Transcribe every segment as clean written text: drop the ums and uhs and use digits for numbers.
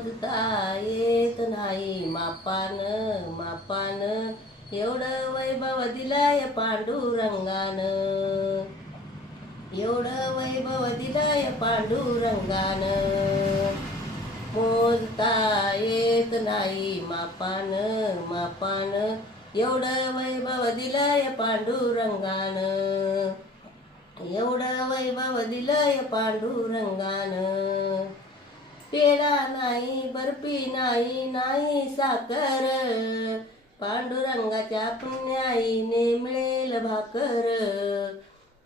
मोजता येत नाही मापान मापान, एवढं वैभव दिलाय पांडुरंगानं, एवढं वैभव दिलाय पांडुरंगानं. मोजता येत नाही मापान मापान, एवढं वैभव दिलंय पांडुरंगानं, एवढं वैभव दिलंय पांडुरंगानं. पेढा नाही बर्फी नाही नाही साखर, पांडुरंगाच्या पुण्याईने मिळेल भाकर.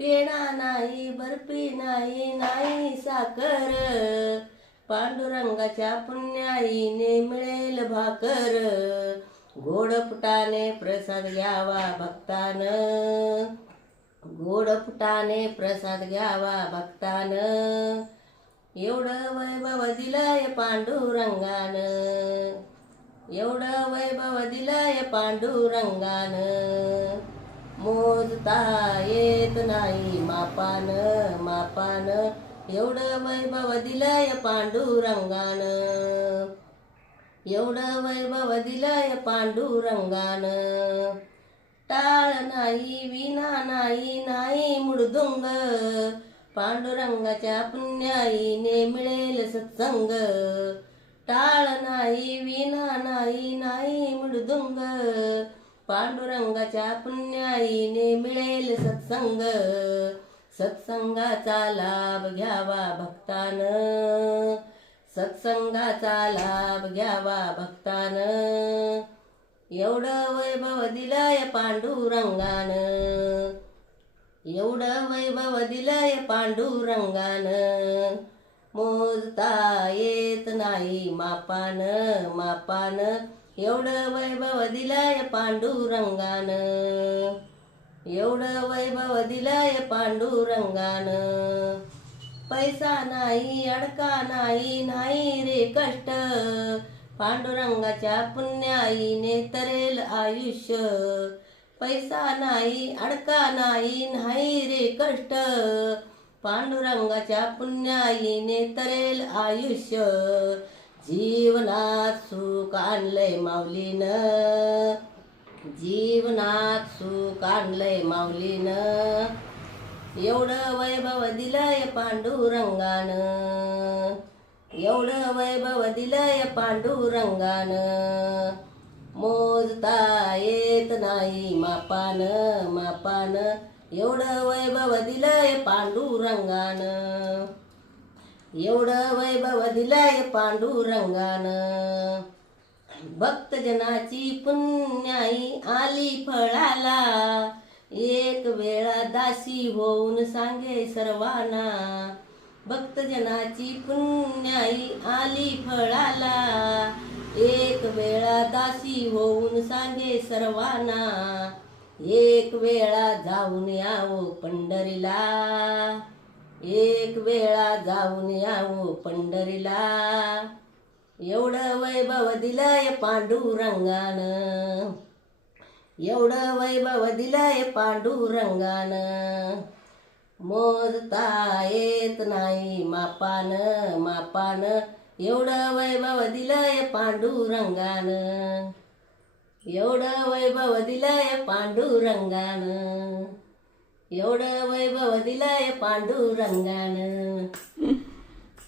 पेढा नाही बर्फी नाही नाही साखर, पांडुरंगाच्या पुण्याईने मिळेल भाकर. गोडफुटाने प्रसाद घ्यावा भक्तानं, गोडफुटाने प्रसाद घ्यावा भक्तानं, एवढं वैभव दिलंय पांडुरंगानं, एवढं वैभव दिलंय पांडुरंगानं. मोजता येत नाही मापान मापान, एवढं वैभव दिलंय पांडुरंगानं, एवढं वैभव दिलंय पांडुरंगानं. टाळ नाही विना नाही नाही मृदुंग, पांडुरंगाच्या पुण्याईने मिळेल सत्संग. टाळ नाही विना नाही नाही मृदुंग, पांडुरंगाच्या पुण्याईने मिळेल सत्संग. सत्संगाचा लाभ घ्यावा भक्तानं, सत्संगाचा लाभ घ्यावा भक्तानं, एवढं वैभव दिलंय पांडुरंगानं, एवढं वैभव दिलंय पांडुरंगानं. मोजता येत नाही मापान मापान, एवढं वैभव दिलंय पांडुरंगानं, एवढं वैभव दिलंय पांडुरंगानं. पैसा नाही अडका नाही नाही रे कष्ट, पांडुरंगाच्या पुण्याईने तरेल आयुष्य. पैसा नाही अडका नाही नाही रे कष्ट, पांडुरंगाच्या पुण्याईने तरेल आयुष्य. जीवनात सुख आणलंय माऊलीनं, जीवनात सुख आणलंय माऊलीनं, एवढं वैभव दिलंय पांडुरंगानं, एवढं वैभव दिलंय पांडुरंगानं. मोजता येत नाही मापान मापान, एवढं वैभव दिलंय पांडुरंगानं, एवढं वैभव दिलंय पांडुरंगानं. भक्तजनाची पुण्याई आली फळाला, एक वेळा दासी होऊन सांगे सर्वांना. भक्तजनाची पुण्याई आली फळाला, एक वेळा दासी होऊन सांगे सर्वांना. एक वेळा जाऊन यावो पंढरीला, एक वेळा जाऊन यावो पंढरीला, एवढं वैभव दिलंय पांडुरंगानं, एवढं वैभव दिलंय पांडुरंगानं. मोजता येत नाही मापान मापान, एवढं वैभव दिलंय पांडुरंगानं, एवढं वैभव दिलंय पांडुरंगानं, एवढं वैभव दिलंय पांडुरंगानं.